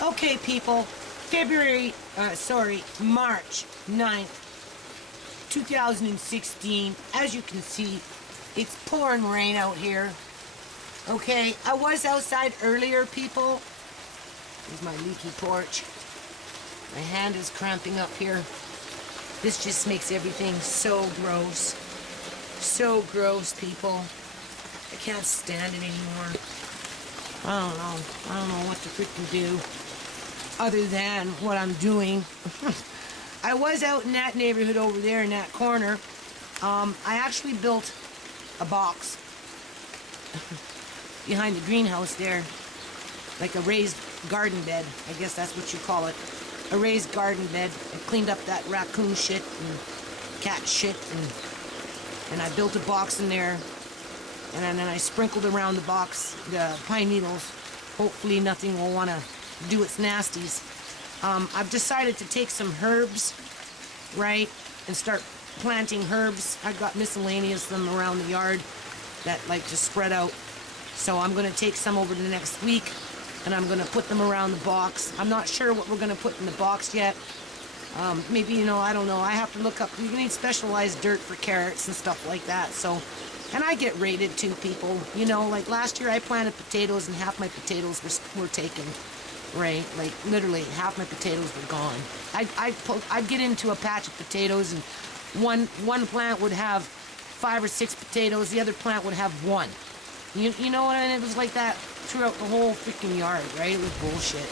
Okay, people, March 9th, 2016. As you can see, it's pouring rain out here. Okay, I was outside earlier, people. Here's my leaky porch. My hand is cramping up here. This just makes everything so gross. So gross, people. I can't stand it anymore. I don't know what to freaking do other than what I'm doing. I was out in that neighborhood over there in that corner. I actually built a box behind the greenhouse there, like a raised garden bed. I guess that's what you call it. A raised garden bed. I cleaned up that raccoon shit and cat shit, and I built a box in there, and then I sprinkled around the box the pine needles. Hopefully nothing will want to do its nasties. I've decided to take some herbs, right, and start planting herbs. I've got miscellaneous them around the yard that like to spread out. So I'm going to take some over the next week, and I'm going to put them around the box. I'm not sure what we're going to put in the box yet. Maybe, you know, I don't know. I have to look up. You need specialized dirt for carrots and stuff like that. So, and I get raided too, people. You know, like last year I planted potatoes and half my potatoes were taken. Right, like literally half my potatoes were gone. I'd get into a patch of potatoes, and one plant would have 5 or 6 potatoes, the other plant would have 1. You know what I mean? It was like that throughout the whole freaking yard, right? It was bullshit.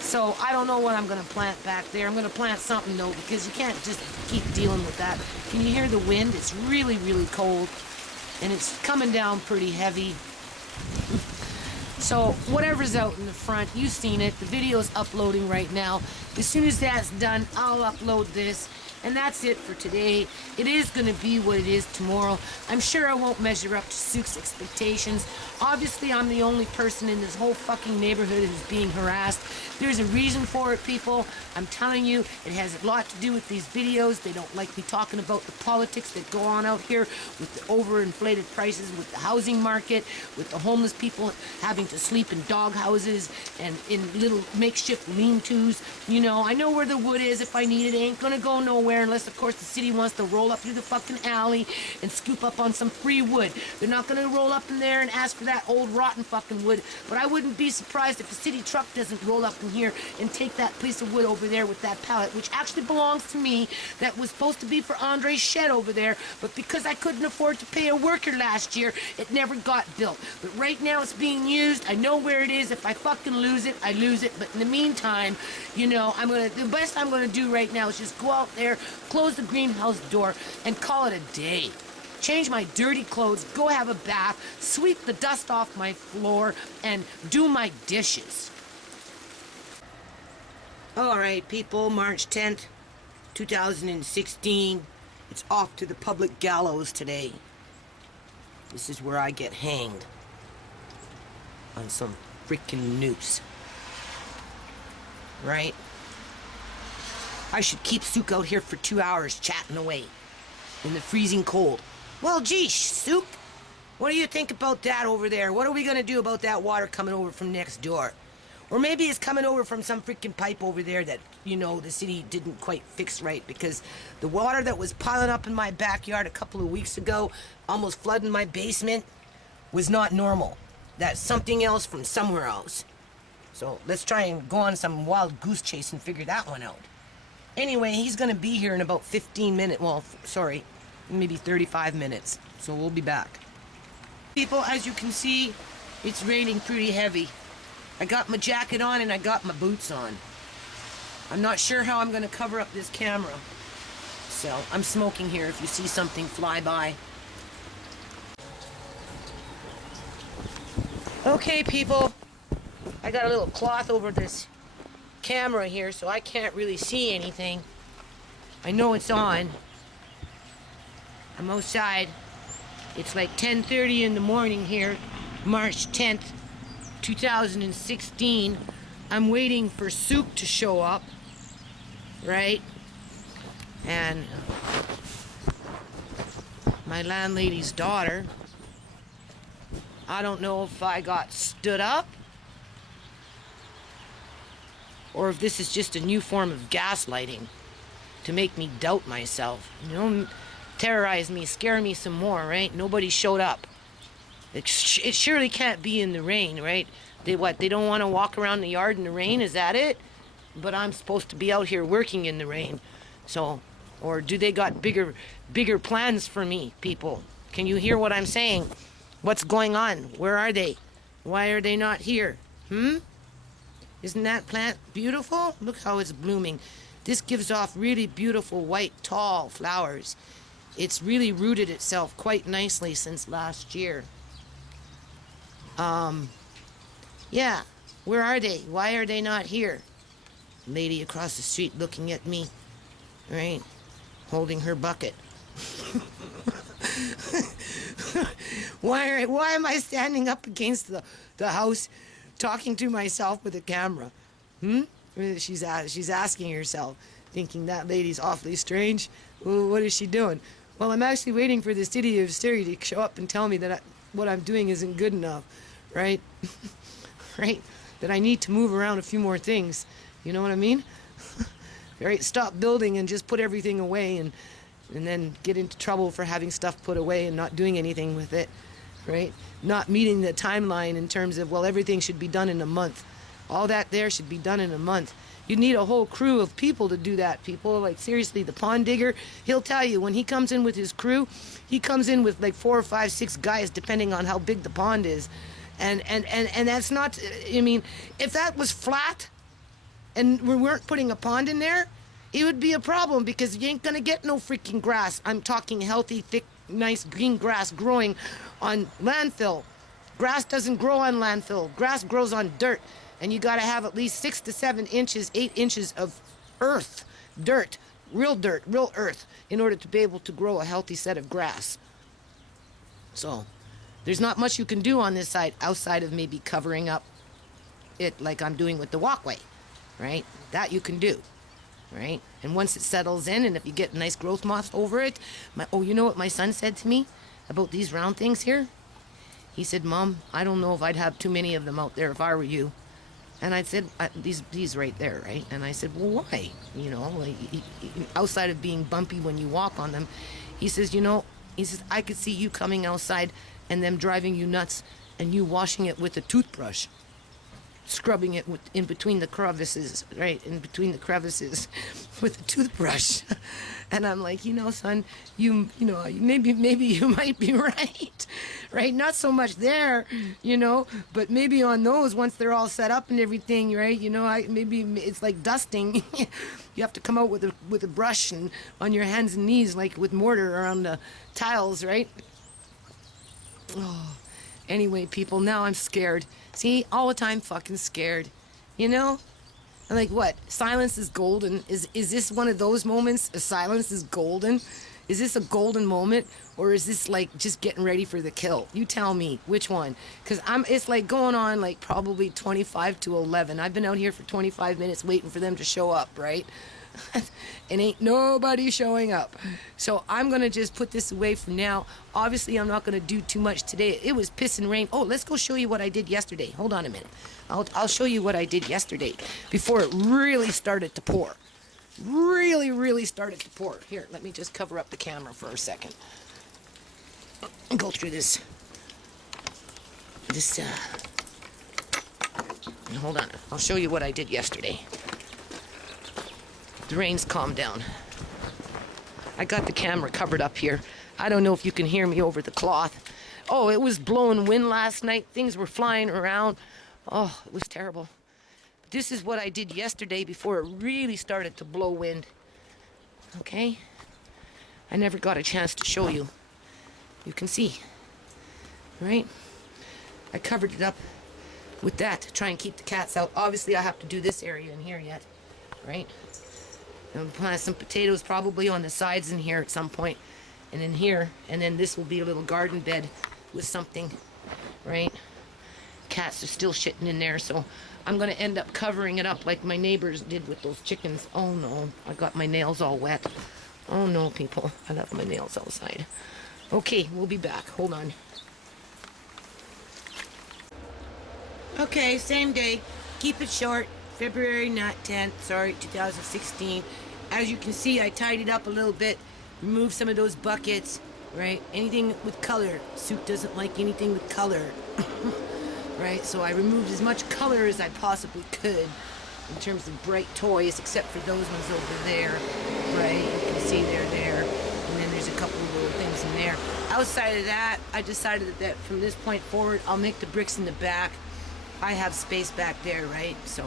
So I don't know what I'm gonna plant back there. I'm gonna plant something though, because you can't just keep dealing with that. Can you hear the wind? It's really, really cold, and it's coming down pretty heavy. So whatever's out in the front, you've seen it. The video's uploading right now. As soon as that's done, I'll upload this. And that's it for today. It is going to be what it is tomorrow. I'm sure I won't measure up to Sook's expectations. Obviously, I'm the only person in this whole fucking neighborhood who's being harassed. There's a reason for it, people. I'm telling you, it has a lot to do with these videos. They don't like me talking about the politics that go on out here with the overinflated prices, with the housing market, with the homeless people having to sleep in dog houses and in little makeshift lean-tos. You know, I know where the wood is if I need it. It ain't gonna go nowhere unless, of course, the city wants to roll up through the fucking alley and scoop up on some free wood. They're not gonna roll up in there and ask for that old rotten fucking wood, but I wouldn't be surprised if a city truck doesn't roll up in here and take that piece of wood over there with that pallet, which actually belongs to me, that was supposed to be for Andre's shed over there, but because I couldn't afford to pay a worker last year, it never got built. But right now it's being used. I know where it is. If I fucking lose it, I lose it, but in the meantime, you know, the best I'm gonna do right now is just go out there, close the greenhouse door, and call it a day. Change my dirty clothes, go have a bath, sweep the dust off my floor, and do my dishes. Alright, people, March 10th, 2016. It's off to the public gallows today. This is where I get hanged. On some freaking noose. Right? I should keep Sook out here for 2 hours chatting away in the freezing cold. Well, geez, Sook, what do you think about that over there? What are we gonna do about that water coming over from next door? Or maybe it's coming over from some freaking pipe over there that, you know, the city didn't quite fix right, because the water that was piling up in my backyard a couple of weeks ago, almost flooding my basement, was not normal. That's something else from somewhere else. So let's try and go on some wild goose chase and figure that one out. Anyway, he's gonna be here in about 15 minutes. Well, sorry, maybe 35 minutes. So we'll be back. People, as you can see, it's raining pretty heavy. I got my jacket on and I got my boots on. I'm not sure how I'm gonna cover up this camera. So I'm smoking here if you see something fly by. Okay, people, I got a little cloth over this camera here, so I can't really see anything. I know it's on. I'm outside. It's like 10:30 in the morning here, March 10th, 2016. I'm waiting for Sook to show up, right? And my landlady's daughter. I don't know if I got stood up or if this is just a new form of gaslighting to make me doubt myself. You know, terrorize me, scare me some more, right? Nobody showed up. It surely can't be in the rain, right? They don't want to walk around the yard in the rain? Is that it? But I'm supposed to be out here working in the rain. So, or do they got bigger plans for me, people? Can you hear what I'm saying? What's going on? Where are they? Why are they not here? Isn't that plant beautiful? Look how it's blooming. This gives off really beautiful white, tall flowers. It's really rooted itself quite nicely since last year. Yeah, where are they? Why are they not here? Lady across the street looking at me, right? Holding her bucket. Why am I standing up against the house talking to myself with a camera? She's asking herself, thinking that lady's awfully strange. Well, what is she doing? Well, I'm actually waiting for the city of Surrey to show up and tell me that what I'm doing isn't good enough, right? Right? That I need to move around a few more things. You know what I mean? Right? Stop building and just put everything away and then get into trouble for having stuff put away and not doing anything with it, right? Not meeting the timeline in terms of, well, everything should be done in a month. All that there should be done in a month. You need a whole crew of people to do that, people. Like, seriously, the pond digger, he'll tell you when he comes in with his crew, he comes in with like 4 or 5, 6 guys, depending on how big the pond is. And that's not, I mean, if that was flat and we weren't putting a pond in there, it would be a problem because you ain't gonna get no freaking grass. I'm talking healthy, thick, nice green grass growing on landfill. Grass doesn't grow on landfill. Grass grows on dirt. And you gotta have at least 6 to 7 inches, 8 inches of earth, dirt, real earth, in order to be able to grow a healthy set of grass. So, there's not much you can do on this side outside of maybe covering up it like I'm doing with the walkway, right? That you can do. Right? And once it settles in, and if you get nice growth moss over it, you know what my son said to me about these round things here? He said, Mom, I don't know if I'd have too many of them out there if I were you. And I said, these right there, right? And I said, well, why? You know, like, outside of being bumpy when you walk on them, he says, I could see you coming outside and them driving you nuts and you washing it with a toothbrush. Scrubbing it in between the crevices, right? In between the crevices with a toothbrush. And I'm like, son, maybe you might be right, right? Not so much there, but maybe on those, once they're all set up and everything, right? Maybe it's like dusting. You have to come out with a brush and on your hands and knees, like with mortar around the tiles, right? Oh. Anyway, people, now I'm scared. See, all the time fucking scared. I'm like, what? Silence is golden. Is this one of those moments? Silence is golden? Is this a golden moment? Or is this like just getting ready for the kill? You tell me which one. Because it's like going on like probably 25 to 11. I've been out here for 25 minutes waiting for them to show up, right? And ain't nobody showing up. So I'm gonna just put this away for now. Obviously I'm not gonna do too much today. It was pissing rain. Oh, let's go show you what I did yesterday. Hold on a minute. I'll show you what I did yesterday before it really started to pour. Really started to pour. Here, let me just cover up the camera for a second and go through this hold on. I'll show you what I did yesterday. The rain's calmed down. I got the camera covered up here. I don't know if you can hear me over the cloth. Oh, it was blowing wind last night. Things were flying around. Oh, it was terrible. But this is what I did yesterday before it really started to blow wind. Okay? I never got a chance to show you. You can see. Right? I covered it up with that to try and keep the cats out. Obviously, I have to do this area in here yet. Right? And plant some potatoes probably on the sides in here at some point, and in here, and then this will be a little garden bed with something, right? Cats are still shitting in there, so I'm gonna end up covering it up like my neighbors did with those chickens. Oh no, I got my nails all wet. Oh no, people, I left my nails outside. Okay, we'll be back. Hold on. Okay, same day. Keep it short. February not 10th, sorry, 2016. As you can see, I tidied up a little bit, removed some of those buckets, right? Anything with color. Soup doesn't like anything with color, right? So I removed as much color as I possibly could in terms of bright toys, except for those ones over there, right? You can see they're there. And then there's a couple of little things in there. Outside of that, I decided that from this point forward, I'll make the bricks in the back. I have space back there, right? So,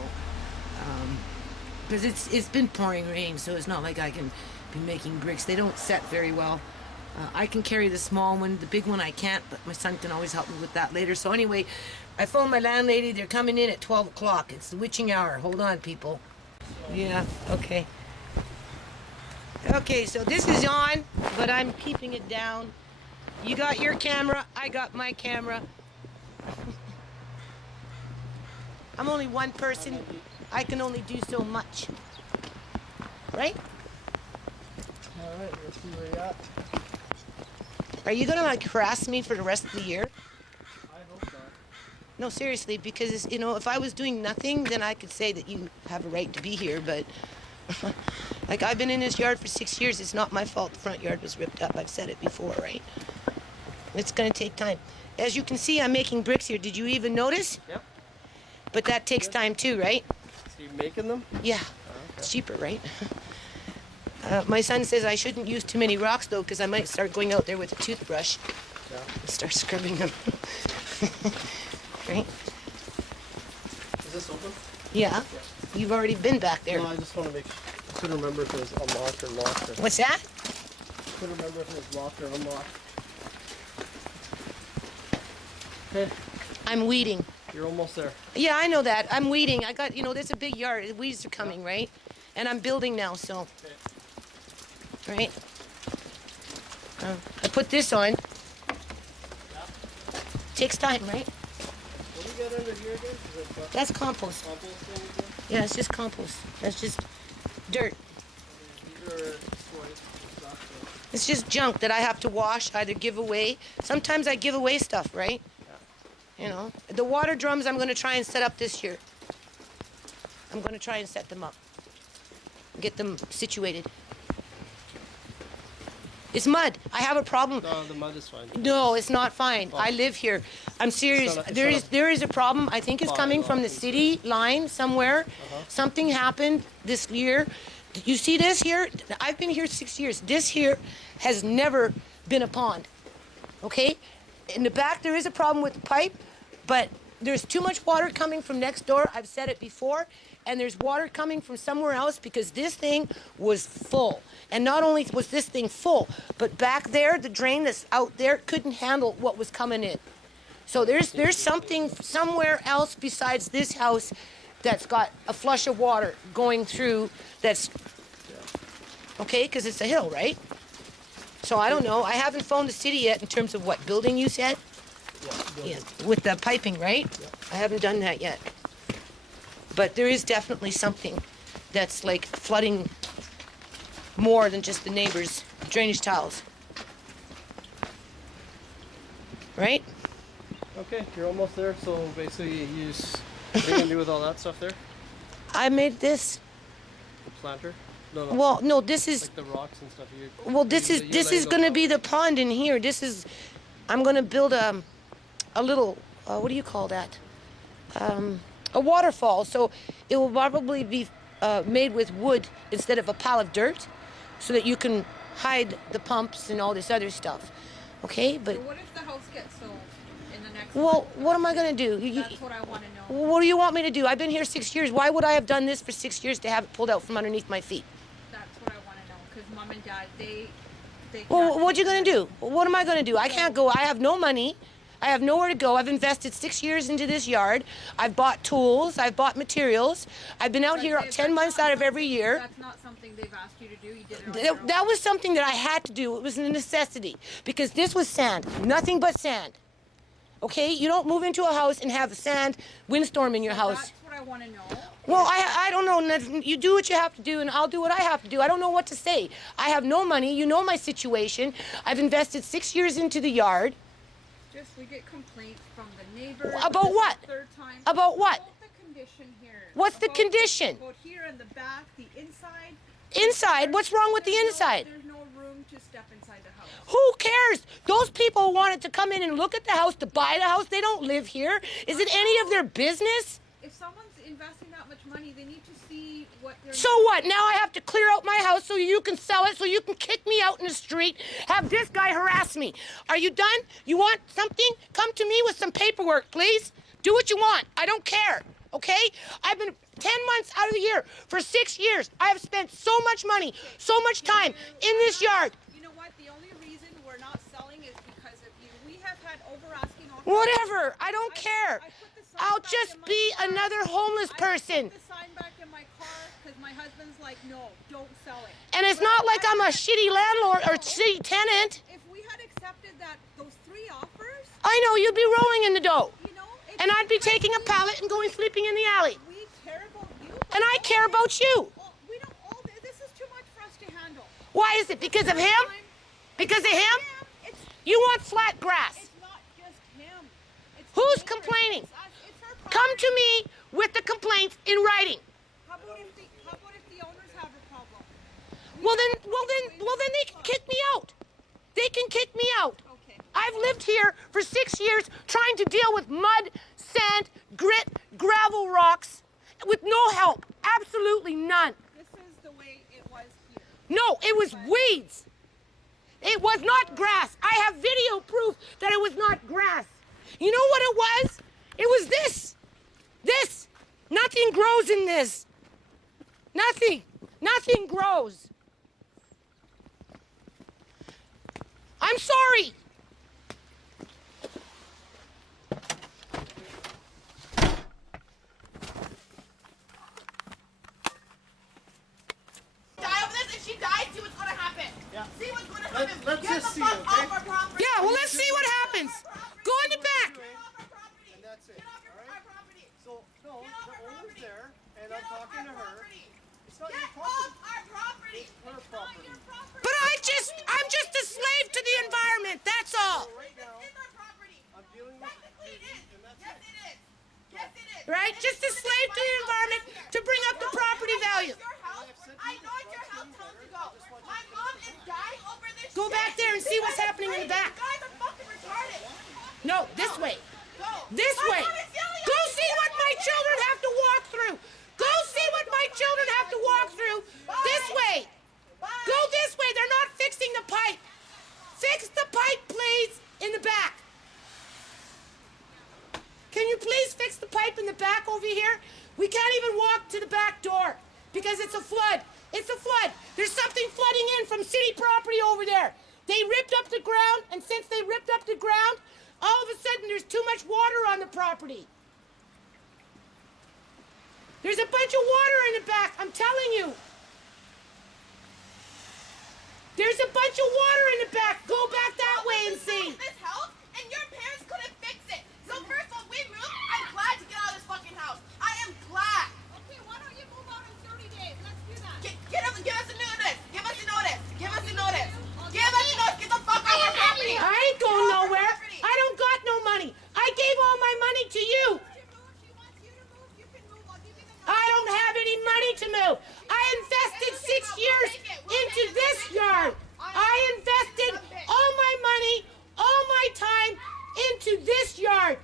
because it's been pouring rain, so it's not like I can be making bricks. They don't set very well. I can carry the small one, the big one I can't, but my son can always help me with that later. So anyway, I phoned my landlady. They're coming in at 12 o'clock. It's the witching hour. Hold on, people. Yeah, okay. Okay, so this is on, but I'm keeping it down. You got your camera, I got my camera. I'm only one person. I can only do so much. Right? Alright, let's see where you're at. Are you gonna like harass me for the rest of the year? I hope not. No, seriously, because you know, if I was doing nothing, then I could say that you have a right to be here, but like I've been in this yard for 6 years, it's not my fault the front yard was ripped up. I've said it before, right? It's gonna take time. As you can see, I'm making bricks here. Did you even notice? Yep. But that takes time too, right? So you're making them? Yeah. Oh, okay. It's cheaper, right? My son says I shouldn't use too many rocks though, because I might start going out there with a toothbrush Yeah. and start scrubbing them. Right? Is this open? Yeah. Yeah. You've already been back there. No, I just want to make sure. I couldn't remember if it was unlocked or locked. Or, What's that? couldn't remember if it was locked or unlocked. Okay, I'm weeding. you're almost there. Yeah, I know that. I'm weeding. I got, you know, there's a big yard. The weeds are coming, right? And I'm building now, so. Okay. Right? I put this on. Takes time, right? What do you got under here again? Is it That's compost. composting again? Yeah, it's just compost. That's just dirt. These are soil stuff. It's just junk that I have to wash, either give away. Sometimes I give away stuff, right? You know, the water drums I'm going to try and set up this year. I'm going to try and set them up. Get them situated. It's mud. I have a problem. No, the mud is fine. No, it's not fine. I live here. I'm serious. It's not a- There is a problem. I think it's coming from the city line somewhere. Something happened this year. You see this here? I've been here 6 years. This here has never been a pond. Okay? In the back there is a problem with the pipe, but there's too much water coming from next door. I've said it before. And there's water coming from somewhere else because this thing was full. And not only was this thing full, but back there, the drain that's out there couldn't handle what was coming in. So there's something somewhere else besides this house that's got a flush of water going through that's, okay, because it's a hill, right? So I don't know. I haven't phoned the city yet in terms of what building you said? Yeah, with the piping, right? I haven't done that yet. But there is definitely something that's like flooding more than just the neighbors' drainage tiles. Right? Okay, you're almost there. So basically, you use. What are you gonna do with all that stuff there? I made this. The planter? No, no. Well, no, this is. Like the rocks and stuff. Well, this is going to be the pond in here. This is. I'm going to build a little. What do you call that? A waterfall. So it will probably be made with wood instead of a pile of dirt, so that you can hide the pumps and all this other stuff. Okay, but. So what if the house gets sold in the next Well, month? what am I going to do? That's what I want to know. What do you want me to do? I've been here 6 years. Why would I have done this for 6 years to have it pulled out from underneath my feet? That's what I want to know. Because mom and dad, they Well, can't what you do going to that. do? What am I going to do? I can't go. I have no money. I have nowhere to go. I've invested 6 years into this yard. I've bought tools. I've bought materials. I've been out But here they- 10 that's months not out of something- every year. That's not something they've asked you to do. You did it on your own. That was something that I had to do. It was a necessity because this was sand, nothing but sand. Okay, you don't move into a house and have sand windstorm in your house. That's what I want to know. Well, I don't know. You do what you have to do, and I'll do what I have to do. I don't know what to say. I have no money. You know my situation. I've invested 6 years into the yard. Just we get complaints from the neighbors. About This is what? the third time. About what? About the condition here. What's the condition? About here in the back, the inside. Inside? What's wrong with the inside? There's no room to step inside the house. Who cares? Those people wanted to come in and look at the house, to buy the house. They don't live here. Is it any of their business? If someone's investing that much money, they need to see what they're... So what? Now I have to clear out my house so you can sell it, so you can kick me out in the street, have this guy harass me. Are you done? You want something? Come to me with some paperwork, please. Do what you want. I don't care, okay? I've been 10 months out of the year. For 6 years, I have spent so much money, so much time in this yard. You know what? The only reason we're not selling is because of you. We have had over-asking offers. Whatever. I don't care. I put the sign I'll back just in my be car. another homeless person. I put the sign back in my car because my husband's like, no, don't sell it. And it's not like I'm a shitty landlord or shitty tenant. If we had accepted those 3 offers, I know you'd be rolling in the dough. you know, And I'd be taking a pallet and going sleeping in the alley. we care about you. And I care about you. We don't. This is too much for us to handle. Why is it? Because of him? Because of him? It's You want flat grass. not just him. It's Who's the neighbors. complaining? It's us. It's our Come property. to me with the complaints in writing. How about if the owners have a problem? Well then they can kick me out. They can kick me out. Okay. I've lived here for 6 years trying to deal with mud, sand, grit, gravel rocks with no help. Absolutely none. This is the way it was here. No, it was weeds. It was not grass. I have video proof that it was not grass. You know what it was? It was this. This. Nothing grows in this. Nothing. Nothing grows. I'm sorry. Die over this. If she dies, see what's gonna happen. Yeah. See what's gonna happen. Let's Get just the see, fuck okay? off our property. Yeah, well, let's see what happens. Go in the back. Get off our property. And that's it, Get off all right? our property. So, no, Get off the our owner's property. there, and Get I'm off talking our to her. property. It's not Get your off property. our property. It's her It's not property. your property. But I'm just a slave to the environment. That's all. So right now, It's our property. I'm dealing with Technically it is. and that's Yes, it. it is. Yes, it is. Right? And Just a it's gonna slave be to the my environment house to bring up the No, property I know value. it's your house. I know it's your house. Tell him to go. My mom is dying over this Go shit. back there and see what's Because happening in the back. You guys are fucking retarded. No, this way. Go. This My way. mom is yelling at Go me. see what my children have to walk through. Go see what my children have to walk through. This way. Bye. Go this way. They're not fixing the pipe. Fix the pipe, please, in the back. Can you please fix the pipe in the back over here? We can't even walk to the back door because it's a flood. It's a flood. There's something flooding in from city property over there. They ripped up the ground, and since they ripped up the ground, all of a sudden there's too much water on the property. There's a bunch of water in the back, I'm telling you. There's a bunch of water in the back. Go back that way and see. This house, and your parents couldn't fix it. So first when we moved, I'm glad to get out of this fucking house. I am glad. Okay, why don't you move out in 30 days? Let's do that. Give us a notice. Give us a notice. Give us a notice. Give us a notice. Get the fuck off our property. I ain't going nowhere. I don't got no money. I gave all my money to you. She wants you to move. You can move. I'll give you the I don't have any money to move. I invested 6 years into this yard. I invested all my money, all my time into this yard.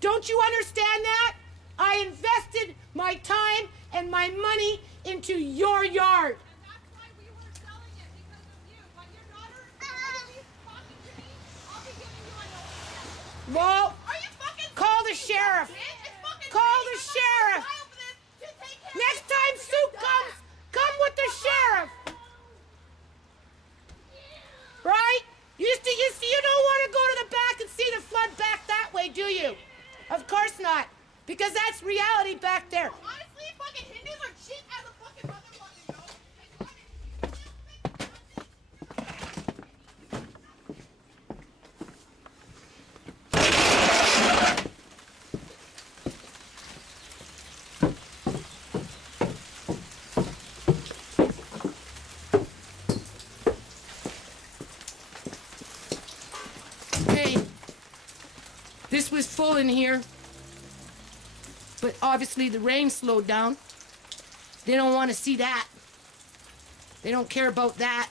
Don't you understand that? I invested my time and my money into your yard. And that's why we were selling it, because of you. But your daughter is talking to me. I'll be giving you a notice. Well, Are you fucking call the sheriff. It's fucking Call crazy. the I'm not sheriff. gonna file for this to take care of Next it. time Sue comes, come with the sheriff. Right? You don't want to go to the back and see the flood back that way, do you? Of course not. Because that's reality back there. Honestly, fucking Hindus are cheap as a fucking motherfucker, yo. Okay. This was full in here. But obviously the rain slowed down. They don't want to see that. They don't care about that.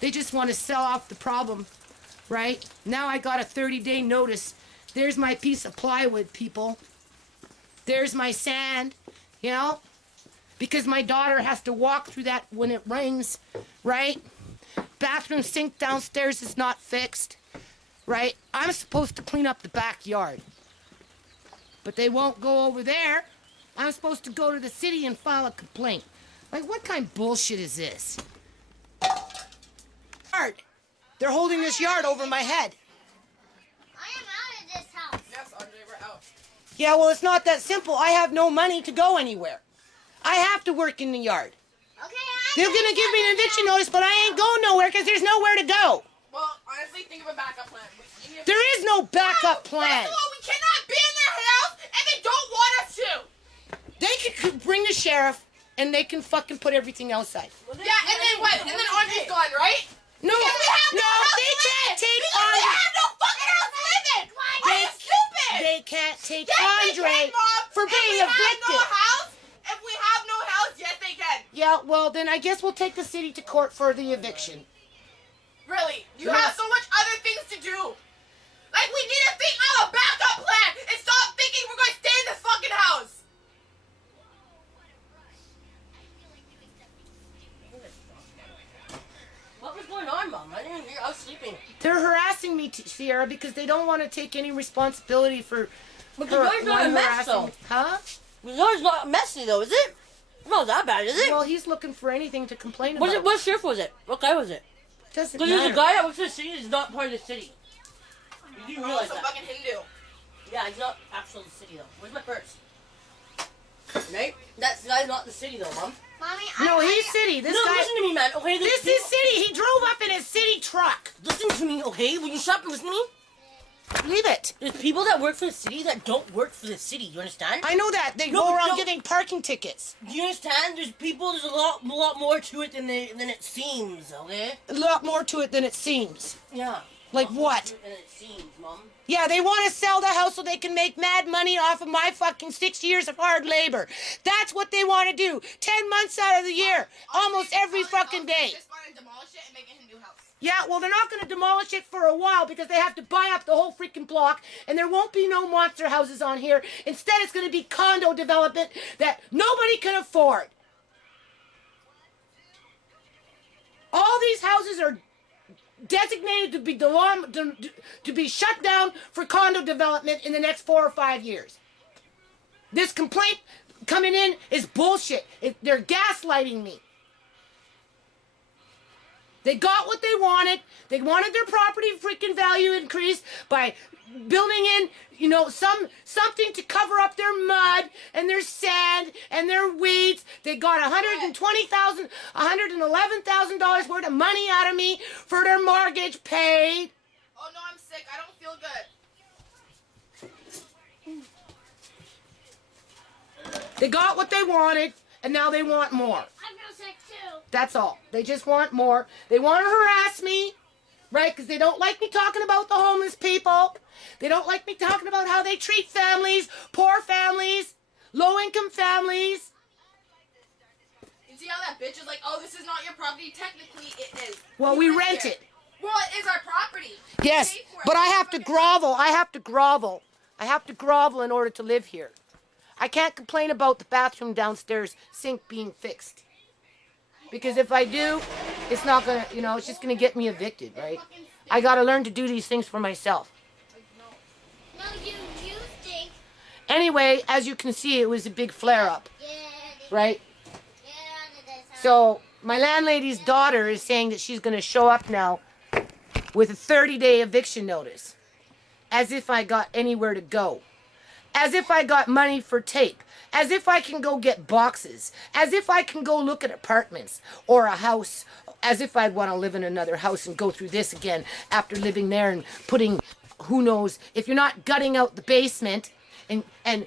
They just want to sell off the problem, right? Now I got a 30-day notice. There's my piece of plywood, people. There's my sand, you know? Because my daughter has to walk through that when it rains, right? Bathroom sink downstairs is not fixed, right? I'm supposed to clean up the backyard. But they won't go over there. I'm supposed to go to the city and file a complaint. Like, what kind of bullshit is this? They're holding this yard over my head. I am out of this house. Yes, Andre, we're out. Yeah, well, it's not that simple. I have no money to go anywhere. I have to work in the yard. Okay, They're gonna give me an eviction notice, but I ain't going nowhere because there's nowhere to go. Well, honestly, think of a backup plan. There is no backup plan. First of all, we cannot be in their house and they don't want us to. They could bring the sheriff and they can fucking put everything outside. Yeah, and then what? And then Andre's gone, right? No, Because we have no house they to can't live in. take Because we Andre. have no fucking house to live in. Are you stupid? They can't take Yes, they Andre can, Mom. for If being we have evicted. no house, if we have no house, yes, they can. Yeah, well, then I guess we'll take the city to court for the eviction. Really? You Yes. have so much other things to do. Like, we need to think of a backup plan and stop thinking we're going to stay in this fucking house. What was going on, Mom? I didn't hear. I was sleeping. They're harassing me, Sierra, because they don't want to take any responsibility But the yard's not a my mess, harassing though. me. Huh? The yard's not messy, though, is it? It's not that bad, is it? Well, he's looking for anything to complain Was about. it? What shift was it? What guy was it? Doesn't Because there's matter. a guy that works for the city that's not part of the city. You do realize Some that? fucking Hindu. Yeah, he's not actual the city, though. Where's my purse? Right? That guy's not the city, though, Mom. Mommy, No, he's city. This no, guy. listen to me, man. Okay, This is city. He drove up in his city truck. Listen to me, okay? When you shop, listen to me. Leave it. There's people that work for the city that don't work for the city. You understand? I know that. They No, go around no. giving parking tickets. Do you understand? There's people. There's a lot more to it than it seems. Okay? A lot more to it than it seems. Yeah. Like A lot more what? to it than it seems, Mom. Yeah, they want to sell the house so they can make mad money off of my fucking 6 years of hard labor. That's what they want to do. 10 months out of the year. Almost every fucking day. Just want to demolish it and make a Hindu house. Yeah, well, they're not going to demolish it for a while because they have to buy up the whole freaking block, and there won't be no monster houses on here. Instead, it's going to be condo development that nobody can afford. All these houses are designated to be shut down for condo development in the next 4 or 5 years. This complaint coming in is bullshit. They're gaslighting me. They got what they wanted. They wanted their property freaking value increased by building in, something to cover up their mud and their sand and their weeds. They got $111,000 worth of money out of me for their mortgage paid. Oh no, I'm sick. I don't feel good. They got what they wanted, and now they want more. I feel sick too. That's all. They just want more. They want to harass me, right? Because they don't like me talking about the homeless people. They don't like me talking about how they treat families, poor families, low-income families. You see how that bitch is like, oh, this is not your property. Technically, it is. Well, You we live rent here. it. Well, it is our property. We Yes, paid for it. but I We have to fucking- grovel. I have to grovel. I have to grovel in order to live here. I can't complain about the bathroom downstairs sink being fixed. Because if I do, it's not gonna, it's just gonna get me evicted, right? I gotta learn to do these things for myself. No, you stink. Anyway, as you can see, it was a big flare-up, Get right? out of this house. So my landlady's daughter is saying that she's gonna show up now with a 30-day eviction notice. As if I got anywhere to go. As if I got money for tape. As if I can go get boxes. As if I can go look at apartments or a house. As if I'd want to live in another house and go through this again after living there and putting, who knows, if you're not gutting out the basement and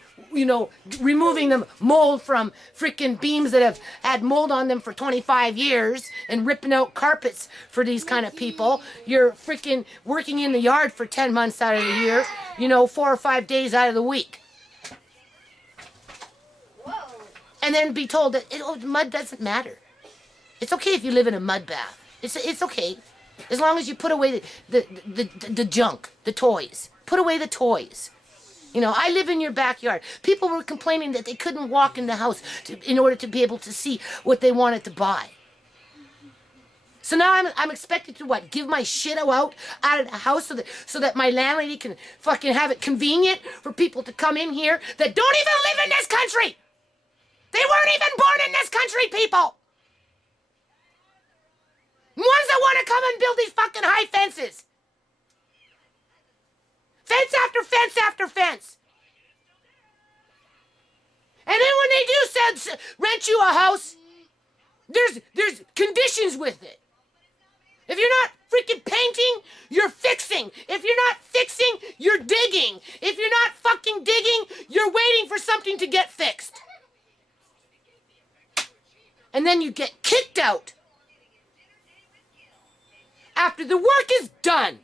removing the mold from freaking beams that have had mold on them for 25 years and ripping out carpets for these kind of people. You're freaking working in the yard for 10 months out of the year, 4 or 5 days out of the week. and then be told that mud doesn't matter. It's okay if you live in a mud bath. It's okay, as long as you put away the junk, the toys. Put away the toys. You know, I live in your backyard. People were complaining that they couldn't walk in the house in order to be able to see what they wanted to buy. So now I'm expected to what? Give my shit out of the house so that my landlady can fucking have it convenient for people to come in here that don't even live in this country. They weren't even born in this country, people. Ones that want to come and build these fucking high fences. Fence after fence after fence. And then when they do rent you a house, there's conditions with it. If you're not freaking painting, you're fixing. If you're not fixing, you're digging. If you're not fucking digging, you're waiting for something to get fixed. And then you get kicked out after the work is done.